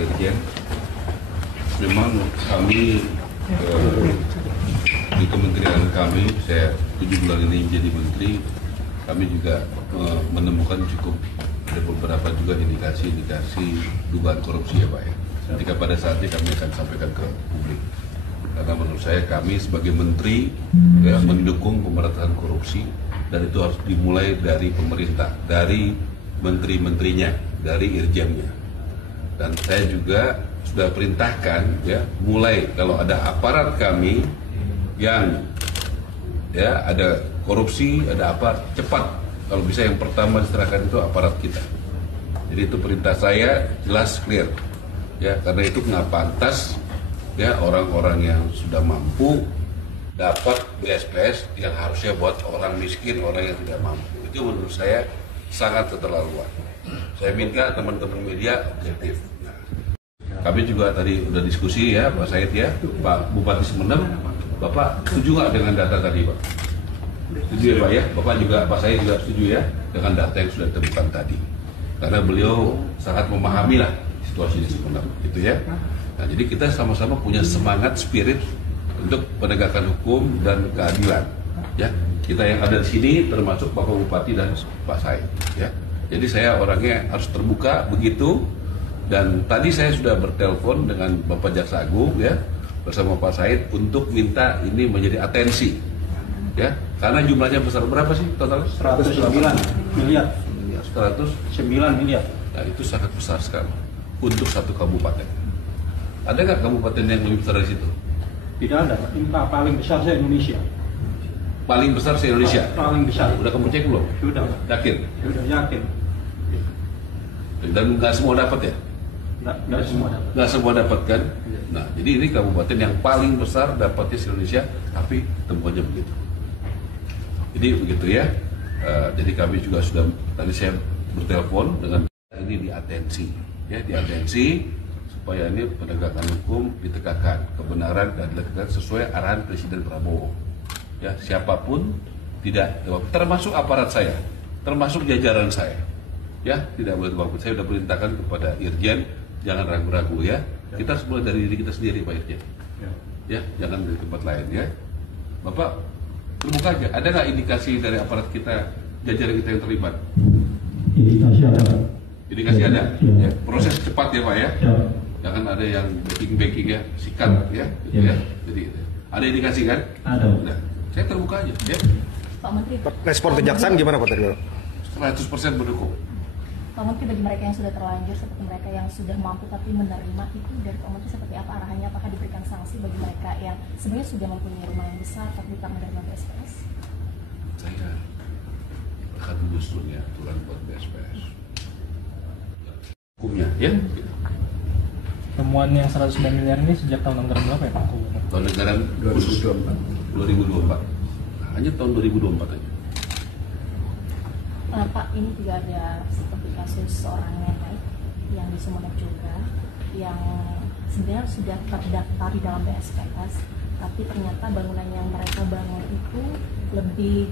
Irjen. Memang kami di kementerian kami, saya 7 bulan ini menjadi menteri, kami juga menemukan cukup ada beberapa juga indikasi dugaan korupsi ya Pak ya. Ketika pada saatnya kami akan sampaikan ke publik. Karena menurut saya kami sebagai menteri ya, mendukung pemberantasan korupsi, dan itu harus dimulai dari pemerintah, dari menteri-menterinya, dari irjennya. Dan saya juga sudah perintahkan ya, mulai kalau ada aparat kami yang ya ada korupsi, ada apa, cepat kalau bisa yang pertama diserahkan itu aparat kita. Jadi itu perintah saya jelas, clear ya, karena itu nggak pantas ya orang-orang yang sudah mampu dapat BSPS yang harusnya buat orang miskin, orang yang tidak mampu. Itu menurut saya sangat keterlaluan. Saya minta teman-teman media objektif. Nah, kami juga tadi udah diskusi ya Pak Said ya, Pak Bupati Sumeneb, Bapak setuju nggak dengan data tadi Pak? Setuju ya Pak ya? Bapak juga, Pak Said juga setuju ya dengan data yang sudah ditemukan tadi. Karena beliau sangat memahami lah situasi di Sumeneb, gitu ya. Nah, jadi kita sama-sama punya semangat, spirit untuk penegakan hukum dan keadilan. Ya, kita yang ada di sini termasuk Bapak Bupati dan Pak Said. Ya, jadi saya orangnya harus terbuka begitu. Dan tadi saya sudah bertelepon dengan Bapak Jaksa Agung ya bersama Pak Said untuk minta ini menjadi atensi. Ya, karena jumlahnya besar, berapa sih total? 109 miliar. 109 miliar. Nah, itu sangat besar sekali untuk satu kabupaten. Ada nggak kabupaten yang lebih besar dari situ? Tidak ada. Ini paling besar se-Indonesia. Paling besar se-Indonesia? Paling besar. Udah kamu cek belum? Sudah. Yakin? Sudah yakin. Dan nggak semua dapat ya? Nggak semua dapat. Nggak semua dapat kan? Nah, jadi ini kabupaten yang paling besar dapatnya se-Indonesia, tapi tempohnya begitu. Jadi begitu ya. Jadi kami juga sudah, tadi saya bertelepon dengan ini diatensi. Ya, diatensi supaya ini penegakan hukum ditegakkan, kebenaran dan ditegakkan sesuai arahan Presiden Prabowo. Ya, siapapun tidak, termasuk aparat saya, termasuk jajaran saya. Ya, tidak boleh terganggu. Saya sudah perintahkan kepada Irjen, jangan ragu-ragu ya. Kita harus mulai dari diri kita sendiri Pak Irjen. Ya, jangan dari tempat lain ya. Bapak terbuka aja. Ada nggak indikasi dari aparat kita, jajaran kita yang terlibat? Indikasi ada. Indikasi ada. Ya. Ya. Proses cepat ya Pak ya. Ya. Jangan ada yang backing ya, sikat ya, gitu ya. Jadi ada indikasi kan? Ada. Nah, saya terbuka aja ya. Pak Menteri. Respon kejaksaan gimana Pak tadi? 100% mendukung. Pak Menteri, bagi mereka yang sudah terlanjur seperti mereka yang sudah mampu tapi menerima itu dari Pak Menteri seperti apa arahannya? Apakah diberikan sanksi bagi mereka yang sebenarnya sudah mempunyai rumah yang besar tapi tak menerima BSPS? Saya akan menyusun ya aturan buat BSPS. Hukumnya ya. Temuan yang 109 miliar ini sejak tahun anggaran berapa ya Pak? Tahun anggaran 2024. Hanya tahun 2024 aja. Pak, ini juga ada seperti kasus seorang nenek yang di Sumeneb juga yang sebenarnya sudah terdaftar di dalam BSPS, tapi ternyata bangunan yang mereka bangun itu lebih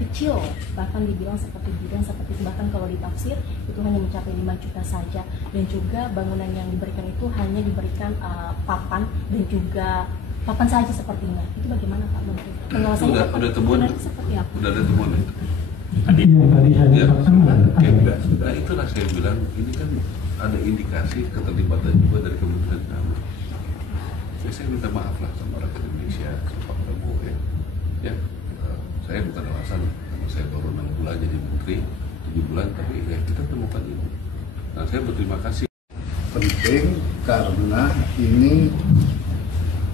kecil, bahkan dibilang seperti gudang, seperti bahkan kalau ditafsir itu hanya mencapai 5 juta saja, dan juga bangunan yang diberikan itu hanya diberikan papan dan juga papan saja sepertinya. Itu bagaimana Pak Menteri? Pengawasannya udah temuan seperti apa? Udah ada temuan itu. Tadi saya Ya, sampaikan. ya, nah itulah saya bilang ini kan ada indikasi keterlibatan juga dari Kementerian kami. Saya minta maaf lah sama rakyat Indonesia, sama Pak Prabowo ya. Ya, saya bukan alasan karena saya baru 6 bulan jadi menteri, 7 bulan, tapi ya kita temukan ini. Nah, saya berterima kasih. Penting karena ini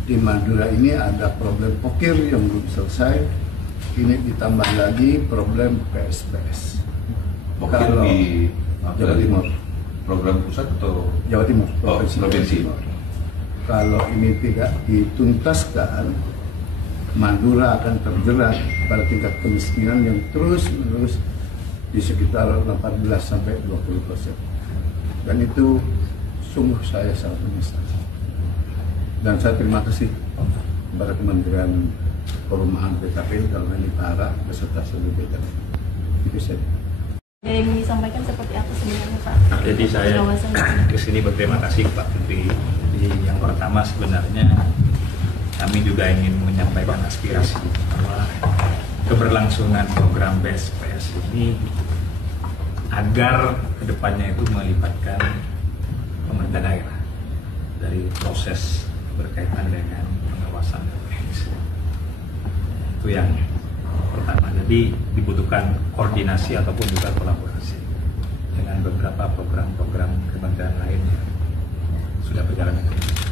di Madura ini ada problem pokir yang belum selesai. Ini ditambah lagi problem PSPS. Pokir Kalau di Jawa Timur, program pusat atau Jawa Timur, Oh, provinsi. Jawa Timur. Kalau ini tidak dituntaskan, Madura akan terjerat pada tingkat kemiskinan yang terus-menerus di sekitar 18 sampai 20%. Dan itu sungguh saya sangat menyesal. Dan saya terima kasih kepada Kementerian Perumahan PKP dalam ini Pak Ara beserta seluruh jajaran. Itu saja. Yang disampaikan seperti apa sebenarnya Pak? Jadi saya Pengawasan. kesini berterima kasih Pak Menteri. Jadi yang pertama sebenarnya kami juga ingin menyampaikan aspirasi bahwa keberlangsungan program BSPS ini agar kedepannya itu melibatkan pemerintah daerah dari proses berkaitan dengan pengawasan BPS. Itu yang pertama. Jadi dibutuhkan koordinasi ataupun juga kolaborasi dengan beberapa program-program kementerian lain yang sudah berjalan dengan baik.